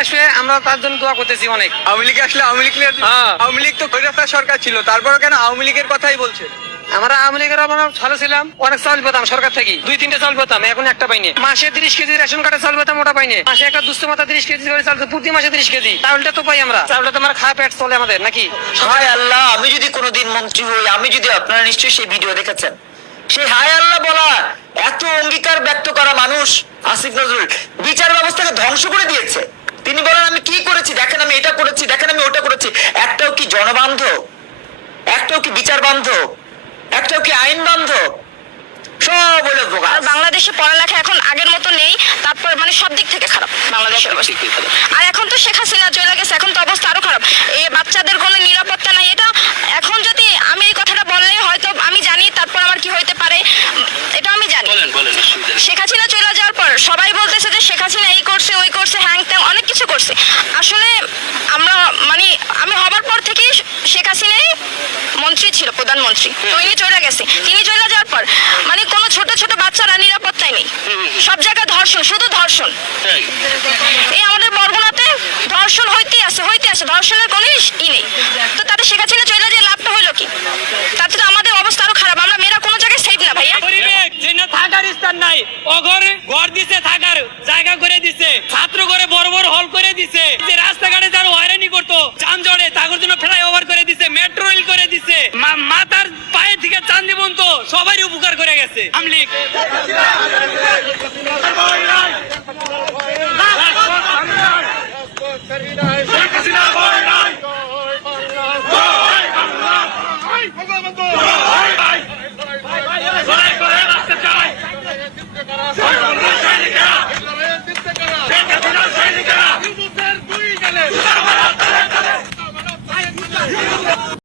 আসবে, আমরা তার জন্য দোয়া করতেছি অনেক। আওয়ামী লীগ আসলে আওয়ামী লীগ তো কৈরাস্তার সরকার ছিল, তারপরে কেন আওয়ামী লীগের কথাই বলছে? আমরা আওয়ামী লীগের ভালো ছিলাম, অনেক চাল পেতাম সরকার থেকে, 2-3টে চাল পেতাম, এখন একটা পাইনি। মাসে 30 কেজি রেশন কার্ডে চাল পেতাম, ওটা পাইনি। মাসে একটা দুস্থ মাথা 30 কেজি করে চাল, প্রতি মাসে 30 কেজি চাউলটা তো পাই আমরা। চাউলটা তো আমার খাওয়া পেট চলে আমাদের নাকি? হায় আল্লাহ, আমি যদি কোনোদিন মন্ত্রী হই, আমি যদি, আপনারা নিশ্চয়ই সেই ভিডিও দেখেছেন, সেই হায় আল্লাহ বলা, এত অঙ্গীকার ব্যক্ত করা মানুষ আসিফ নজরুল বিচার ব্যবস্থাকে ধ্বংস করে দিয়েছে। তিনি বলেন আমি কি করেছি, দেখেন আমি এটা করেছি, দেখেন আমি ওটা করেছি। একটাও কি জনবান্ধব? একটাও কি বিচার বান্ধব? একটাও কি আইন বান্ধব? সব হলো বোগা। বাংলাদেশে পড়ালেখা এখন আগের মতো নেই, তারপর মানে সব দিক থেকে খারাপ বাংলাদেশের অবস্থা। আর এখন তো শেখ হাসিনা চলে গেছে, এখন তো অবস্থা আরো খারাপ। এই বাচ্চাদের কোনো নিরাপত্তা নাই। এটা এখন যদি আমি এই কথাটা বললে হয়তো আমি জানি, তারপর আমার কি হইতে পারে এটা আমি জানি। শেখ হাসিনা চলে যাওয়ার পর সবাই বলতেছে যে শেখ হাসিনা এই করছে, ওই করছে, হ্যাং ত্যাং অনেক কিছু করছে। আসলে আমরা মানে আমি হবার পর থেকেই শেখ হাসিনাই মন্ত্রী ছিল, প্রধানমন্ত্রী। তো ইনি চলে গেছে, তিনি চলে যাওয়ার পর মানে কোনো ছোট ছোট বাচ্চারা নিরাপত্তায় নেই, সব জায়গায় ধর্ষণ, শুধু ধর্ষণ। এই আমাদের বরগুনাতে ধর্ষণ হইতে আছে, ধর্ষণের কোনো ই নেই। তো তাতে শেখ হাসিনা চলে যে লাভটা হইলো কি? তাতে তো আমাদের অবস্থা আরো খারাপ। আমরা মেয়েরা কোনো জায়গায় সেফ না ভাইয়া। থাকার স্থান নাই, অঘর ঘর দিছে, থাকার জায়গা করে দিছে, ছাত্র করে বড় বড় হল করে দিছে, যে রাস্তাঘাটে যারা হয়রানি করতো যানজটে তাদের জন্য ফ্লাইওভার করে দিছে, মেট্রো রেল করে দিছে, মাথার পায়ে থেকে চান জীবন তো সবারই উপকার করে গেছে আমলিক।